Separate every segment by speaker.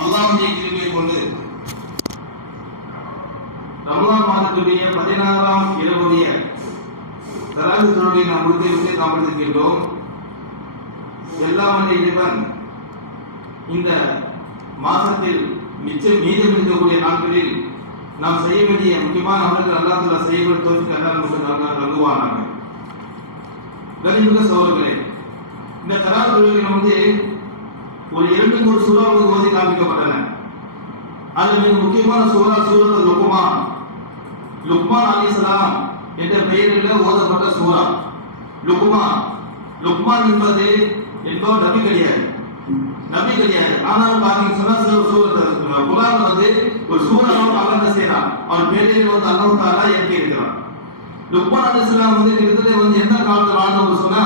Speaker 1: அல்லாவுடைய கிருபை கொண்டு. ரமலான் மாதத்துடைய பதினாறாம் இரவுடைய தராவி தொழிலை நாம் முடித்துவிட்டு நாம் இருக்கின்றோம் எல்லாம் இறைவன் இந்த மாதத்தில் மிச்சம் மீதம் இருக்கக்கூடிய நாட்களில் நாம் செய்ய வேண்டிய முக்கியமான அமல்கள் அல்லாஹ் தஆலா செய்யப்படுத்துவதற்கு அல்லா நமக்கு நல்குவானாங்க கனிமிக சோழர்களே இந்த தராவி வந்து ஒரு இரண்டு மூன்று சூறாவது ஓதி காமிக்கப்பட்டன அது மிக முக்கியமான சூறா சூரத் லுக்மான். லுக்மான் அலிஸ்லாம் என்ற பெயரில் ஓதப்பட்ட சூறா. லுக்மான். லுக்மான் என்பது என்பவர் நபி கிடையாது. நபி கிடையாது. ஆனால் பாத்தீங்க சொன்னா சூரத் குரான் வந்து ஒரு சூறாவும் அல்ல என்ன செய்யறான் அவன் பேரில் வந்து அல்லாஹ் தாலா இயக்கி இருக்கிறான். லுக்மான் அலிஸ்லாம் வந்து கிட்டத்தட்ட வந்து எந்த காலத்தில் வாழ்ந்தவர் சொன்னா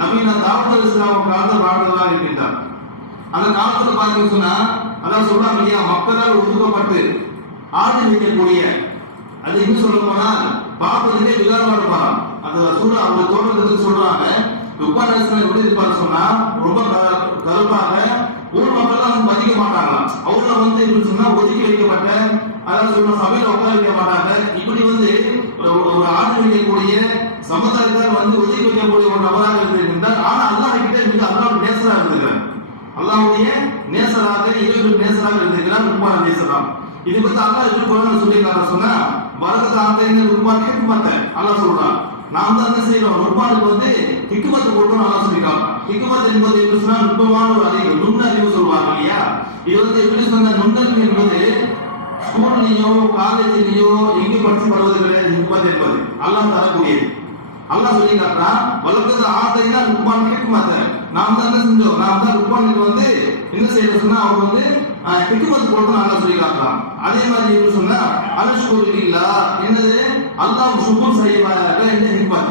Speaker 1: நவீன தாவூத் அலிஸ்லாம் காலத்தில் வாழ்ந்ததாக இருக்கின்றார் அந்த காலத்துல பாத்தீங்கன்னு சொன்னா அதான் சொல்றாங்க இல்லையா மக்களால் ஒதுக்கப்பட்டு ஆட்சி வைக்கக்கூடிய அது இன்னும் சொல்ல போனா பாப்பதிலே விகாரமா இருப்பான் அந்த சூழல் அவங்க தோற்றத்துக்கு சொல்றாங்க. உப்பாரசன் எப்படி இருப்பாரு சொன்னா ரொம்ப க- கருப்பாக ஊர் மக்கள் வந்து மதிக்க மாட்டாங்களாம். அவங்கள வந்து எப்படி சொன்னா ஒதுக்கி வைக்கப்பட்ட அதாவது சொல்ற சபையில உட்கார வைக்க மாட்டாங்க. இப்படி வந்து ஒரு ஆட்சி வைக்கக்கூடிய சமுதாயத்தால் வந்து ஒதுக்கி வைக்க ஒரு நபராக இருந்திருக்கின்றார் ஆனா அல்லாஹ் கிட்ட மிக அல்லாஹ் நேசராக இருந்திருக்கிறார் அல்லாஹ்வுடைய நேசராக இறைவன் நேசராக இருந்திருக்கிறார் உப்பான நேசராம் இது பத்தி அல்லா எப்படி குரான் சொல்லியிருக்காங்க சொன்னா வரகத்தை ஆத்தைங்க உப்பான் ஹிக்மத்தை அல்லா சொல்றான் நாம் தான் என்ன செய்யறோம் உப்பானுக்கு வந்து ஹிக்மத்தை கொடுக்கணும் நல்லா சொல்லியிருக்காங்க ஹிக்மத் என்பது எப்படி சொன்னா நுட்பமான ஒரு அறிவு நுண்ணறிவு சொல்லுவாங்க இல்லையா? இது வந்து எப்படி சொன்ன நுண்ணறிவு என்பது ஸ்கூல்லையோ காலேஜ்லையோ எங்கே படிச்சு வருவது கிடையாது ஹிக்மத் என்பது. அல்லா தரக்கூடியது. அல்லாஹ் சொல்லி காட்டுறான் வளர்த்தது ஆசைனா லுக்மான் ஹிக்மத் நாம் தான் என்ன செஞ்சோம்? நாம் தான் லுக்மானுக்கு வந்து என்ன செய்யணும் சொன்னா அவர் வந்து ஆஹ், ஹிக்மத் கொடுக்கணும் அல்லாஹ் சொல்லி அதே மாதிரி என்ன சொன்னா அனுஷ்கூர் இல்லா என்னது? அல்லாஹ் சுக்குர் செய்வாயாக என்ன ஹிக்மத்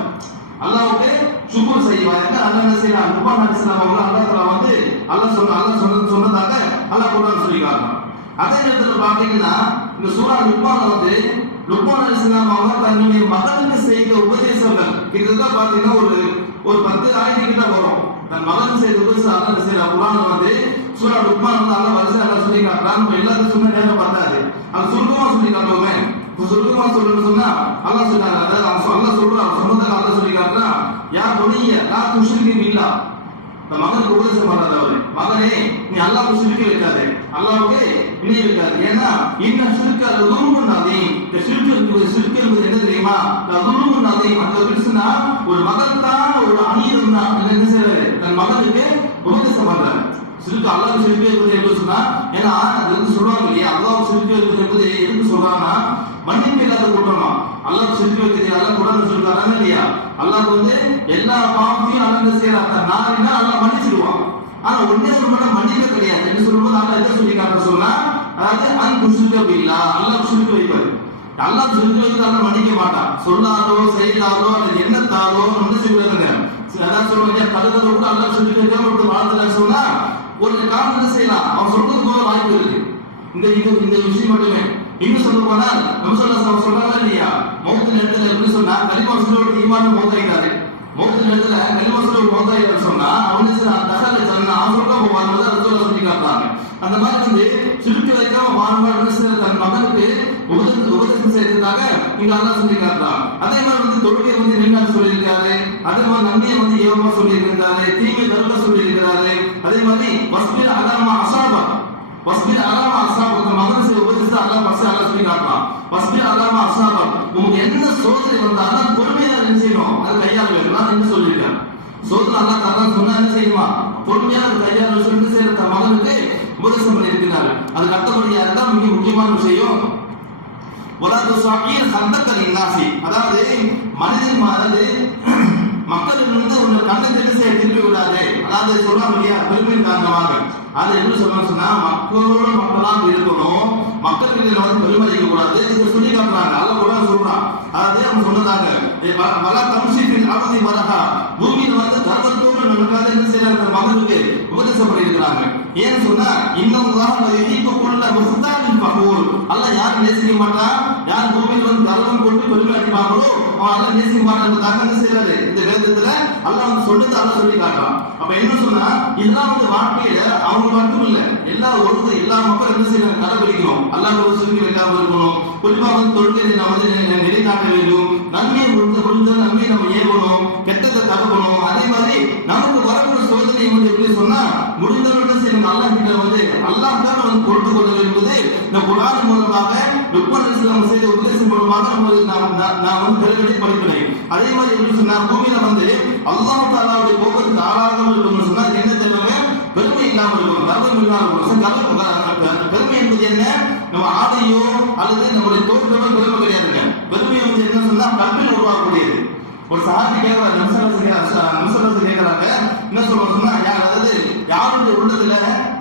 Speaker 1: அல்லாவுக்கு சுக்குர் செய்வாயாக அல்லாஹ் என்ன செய்யலாம் லுக்மான் அலிஸ்லாம் அவங்க அல்லாஹ் தலா வந்து அல்லாஹ் சொன்ன அல்லாஹ் சொன்னது சொன்னதாக அல்லாஹ் குர்ஆன் சொல்லி காட்டுறான். அதே நேரத்தில் பார்த்தீங்கன்னா இந்த சூரா லுக்மான் வந்து லுப்பான் அலிஸ்லாம் அவங்க தன்னுடைய மகனுக்கு செய்த உபதேசங்கள். இதுதான் பார்த்தீங்கன்னா ஒரு ஒரு பத்து ஆயிரம் கிட்ட வரும். தன் மகன் செய்த உபதேசம் அல்லாஹ் செய்யலாம் குரான் வந்து சூரா லுக்மான் வந்து அல்ல வரிசை அல்ல சொல்லி காட்டுறான் நம்ம எல்லாத்தையும் சொன்ன நேரம் பார்த்தாது அது சுருக்கமா சொல்லி போவேன் சுருக்கமா சொல்லணும்னு சொன்னா அல்லாஹ் சொன்னாங்க அதாவது அவன் சொல்ல சொல்றான் சொன்னதை அல்லா சொல்லி யார் யா பொடிய லா துஷ்ரிக்கு இந்த மகனுக்கு உபதேசம் பண்ணாத அவரு. மகனே நீ அல்லாஹ் சிரிக்க இருக்காது அல்லாவுக்கு இணை இருக்காது ஏன்னா இன்னும் சிறுக்கு அது துருமுன் அதையும் இந்த சிறுக்கு இருக்குது சிறுக்கு என்பது என்ன தெரியுமா? துருமுன் அதையும் அந்த பிரிசுனா ஒரு மகன் தான் ஒரு அணியிருந்தான் என்ன செய்யறாரு? தன் மகனுக்கு உபதேசம் பண்றாரு. சிறுக்கு அல்லாஹ் சிரிக்க வைப்பது என்று சொன்னா ஏன்னா அது வந்து சொல்லுவாங்க இல்லையா? அல்லாஹ் சிரிக்க இருக்கிறது என்பது எதுக்கு சொல்றாங்கன்னா மன்னிப்பு இல்லாத கூட்டமா? அல்லாஹ் சிறுக்கு வைக்கிறது அல்லாஹ் குரான் சொல்றாங்க இல்லையா? அல்லாஹ் வந்து எல்லா பாவத்தையும் அல்லாஹ் செய்யறாங்க. நாரினா அல்லாஹ் மன்னிச்சிடுவான். ஆனா ஒன்னே ஒரு மன்னிக்க கிடையாது. என்ன சொல்லும்போது அல்லாஹ் என்ன சொல்லி சொன்னா அதாவது அன் குசுக்க இல்லா அல்லாஹ் சுருக்க வைப்பாரு. அல்லாஹ் சுருக்க வைத்து அல்லாஹ் மன்னிக்க மாட்டான். சொல்லாதோ செய்தாலோ அல்லது எண்ணத்தாலோ ஒன்று செய்வதுங்க அதான் சொல்லுவாங்க கழுதலை கூட அல்லாஹ் சுருக்க வைக்காம வாழ்ந்துட்டாங்க சொன்னா ஒரு காரணம் என்ன செய்யலாம். அவன் சொல்றது போல வாய்ப்பு இருக்கு. இந்த இது இந்த விஷயம் மட்டுமே. இன்னும் சொல்ல போனால் நம்ம சொல்ல சொல்றாங்க இல்லையா? மௌத்து நேரத்தில் எப்படி சொன்னா கலிமா சொல்லுவது ஈமான மௌத்தாயினாரு மௌத்து நேரத்தில் கலிமா சொல்லுவது மௌத்தாயினாரு சொன்னா அவனு தகவல சொன்னா அவன் சொல்ல போவாங்க ரசோல சொல்லி காட்டுறாங்க. அந்த மாதிரி வந்து சுருக்கி வைக்காம வாழ்வாடு தன் மகனுக்கு உபதேசம் உபதேசம் செய்யறதுக்காக இங்க அதான் சொல்லி காட்டுறான். அதே மாதிரி வந்து தொழுகை வந்து நின்று சொல்லியிருக்காரு. அதே மாதிரி நன்மையை வந்து ஏவமா சொல்லியிருக்கிறாரு தீமை தருக்க சொல்லியிருக்கிறாரு. அதே மாதிரி வஸ்பிர் அலாமா அசாபா. வஸ்பிர் அலாமா அசாபா. மகன் செய்ய உபதேசத்தை அல்லாஹ் பஸ் அல்லாஹ் சொல்லி காட்டலாம் வஸ்பிர் அலாமா அசாபா. உங்களுக்கு என்ன சோதனை வந்தாலும் பொறுமையாக என்ன செய்யணும்? அது கையாள வேண்டும். என்ன சொல்லியிருக்கேன்? சோதனை அல்லாஹ் தரலாம் சொன்னா என்ன செய்யுமா? பொறுமையாக அது கையாள சொல்லி செய்யற தன் மகனுக்கு உபதேசம் பண்ணியிருக்கிறார் அதுக்கு அடுத்தபடியா தான் மிக முக்கியமான விஷயம்? வலாது சாமியில் சந்தக்கல் இன்னாசி. அதாவது மனிதன் அதாவது மக்கள் வந்து உங்க கண்ணை தெரிசை திருப்பி விடாது அதாவது சொல்றாங்க இல்லையா? பெருமையின் காரணமாக. அது எப்படி சொல்லணும் சொன்னா மக்களோட மக்களாக இருக்கணும். மக்கள் மக்களுக்கு வந்து பெருமதிக்க கூடாது இதை சொல்லி காட்டுறாங்க. அல்ல கூட சொல்றான். அதாவது அவங்க சொன்னதாங்க வல தம்சீட்டின் அவதி மரகா. பூமியில் வந்து கர்வத்தோடு என்ன செய்யறாங்க மகனுக்கு உபதேசம் பண்ணியிருக்கிறாங்க ஏன்னு சொன்னா இன்னல்லாஹ் யுஹிப்புக்குள்ள முஹ்தாலின் ஃபஹூர் அல்லாஹ் யாரும் நேசிக்க மாட்டான் யார் பூமியில் வந்து கர்வம் கொண்டு பெருமை அடிப்பாங்களோ அவன் அல்லாஹ் நேசிக்க மாட்டான்றதாக என்ன செய்யறாரு இந்த வேதத்துல அல்லாஹ் வந்து சொல்லுது அல்லாஹ் சொல்லி காட்டுறான் அப்ப என்ன சொன்னா இதெல்லாம் வந்து வாழ்க்கையில அவங்க மட்டும் இல்ல எல்லா ஒருத்தர் எல்லா மக்களும் என்ன செய்யணும் கடைபிடிக்கணும் அல்லாஹ் ஒரு சொல்லி வைக்காம இருக்கணும் குறிப்பா வந்து தொழுகை நம்ம வந்து நிலைநாட்ட வேண்டும் நன்மையை முடிந்த முடிஞ்ச நன்மையை நம்ம ஏவணும் கெட்டதை தடுக்கணும் சோதனை சொன்னா முடிந்தவர்கள் செய்யும் செய்யணும் அல்லாஹ் கிட்ட வந்து அல்லாஹ் தான் வந்து பொறுத்து கொள்ள என்பது இந்த குரான் மூலமாக லுக்மான் நம்ம செய்த உபதேசம் மூலமாக நம்ம நான் நான் வந்து பெருகடி படிக்கிறேன். அதே மாதிரி எப்படி சொன்னா பூமியில வந்து அல்லாஹ் தாலாவுடைய போக்குவரத்து ஆளாக இருக்கும் சொன்னா என்ன தேவை பெருமை இல்லாமல் இருக்கும். கர்வம் இல்லாமல் இருக்கும். கர்வம் பெருமை என்பது என்ன? நம்ம ஆடையோ அல்லது நம்முடைய தோற்றமோ பெருமை கிடையாது. ஒரு சாதி கேட்கிற நிமிஷம் நிமிஷம் கேட்கிறாங்க என்ன சொல்ல சொன்னா யார் அதாவது யாருடைய உள்ளத்துல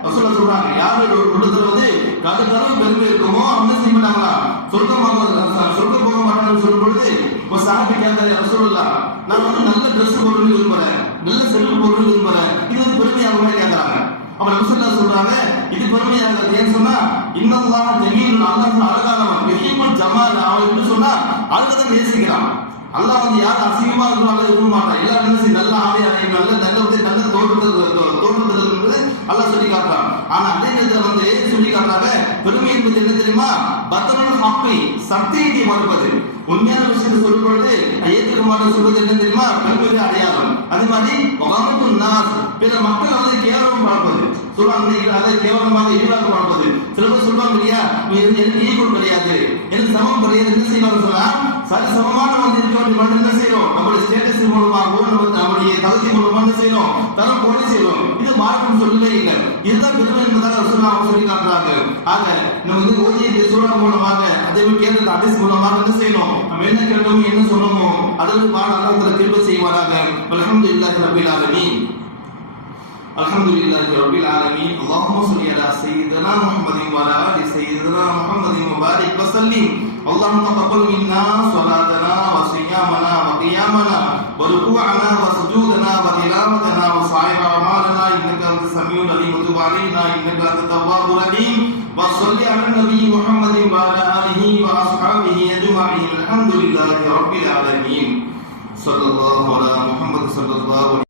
Speaker 1: சொல்ல சொல்றாங்க யாருடைய உள்ளத்துல வந்து கடுத்தளவு பெருமை இருக்குமோ அவங்க செய்ய மாட்டாங்களா சொர்க்கமாக சொர்க்கம் போக மாட்டாங்கன்னு சொல்லும் பொழுது ஒரு சாதி கேட்கிறார் சொல்லலாம் நான் வந்து நல்ல ட்ரெஸ் போடணும்னு விரும்புறேன் நல்ல செல்வம் போடணும்னு விரும்புறேன் இது வந்து பெருமையாக கேட்கறாங்க அப்ப நபிசல்லா சொல்றாங்க இது பெருமையாக ஏன்னு சொன்னா இன்னும் ஜமீல் அல்லாஹ் அழகானவன் யுஹிப்புல் ஜமால் அவன் எப்படி சொன்னா அழகதான் நேசிக்கிறான். அல்லாஹ் வந்து யார் அசிங்கமா இருக்கிறாங்க இருக்க மாட்டான்? எல்லாரும் என்ன செய்ய நல்ல ஆடை அடையும் நல்ல நல்ல வந்து நல்ல தோற்றத்தில் தோற்றத்தில் என்பது அல்லாஹ் சொல்லி காட்டுறான். ஆனா அதே நேரத்தில் வந்து ஏன் சொல்லி காட்டுறாங்க பெருமை என்பது என்ன தெரியுமா? பத்தனோட ஹப்பை சத்தியத்தை மறுப்பது. உண்மையான விஷயத்தை சொல்லும் பொழுது ஏற்றுக்க மாட்டேன் சொல்வது என்ன தெரியுமா? பெருமையை அடையாளம். அதே மாதிரி நாஸ் பிற மக்கள் வந்து கேவலம் பார்ப்பது. சொல்லுவாங்க அதை கேவலமாக ஈடாக பார்ப்பது. சில பேர் சொல்லுவாங்க இல்லையா? எனக்கு எனக்கு ஈக்குவல் கிடையாது. எனக்கு சமம் கிடையாது. என்ன செய்வாங்க சொன்னா சமமான வந்து இருக்க வேண்டிய மட்டும் என்ன செய்யறோம் நம்மளுடைய ஸ்டேட்டஸ் மூலமாகவோ நம்ம நம்முடைய தகுதி மூலமா என்ன செய்யறோம் தரம் போல செய்யறோம் இது மார்க்கம் சொல்லவே இல்லை இதுதான் பெருமை என்பதாக ரசூலுல்லாஹ் அவங்க சொல்லி காட்டுறாங்க ஆக நம்ம வந்து ஓதிய சூறா மூலமாக அதே மாதிரி கேட்டது அதிஸ் மூலமாக என்ன செய்யணும் நம்ம என்ன கேட்டோமோ என்ன சொன்னோமோ அதற்கு மாட அல்லாஹ் திரும்ப செய்வாராக அல்ஹம்துலில்லாஹி ரப்பில் ஆலமீன் الحمد لله رب العالمين اللهم صل على سيدنا محمد وعلى ال سيدنا محمد وبارك وسلم اللهم تقبل منا صلاتنا وصيامنا وقيامنا، وركوعنا وسجودنا وتلاوتنا وسائر اعمالنا انك انت السميع العليم، وتب علينا انك انت التواب الرحيم. وصل على النبي محمد وعلى اله واصحابه اجمعين الحمد لله رب العالمين. صلى الله على محمد، صلى الله عليه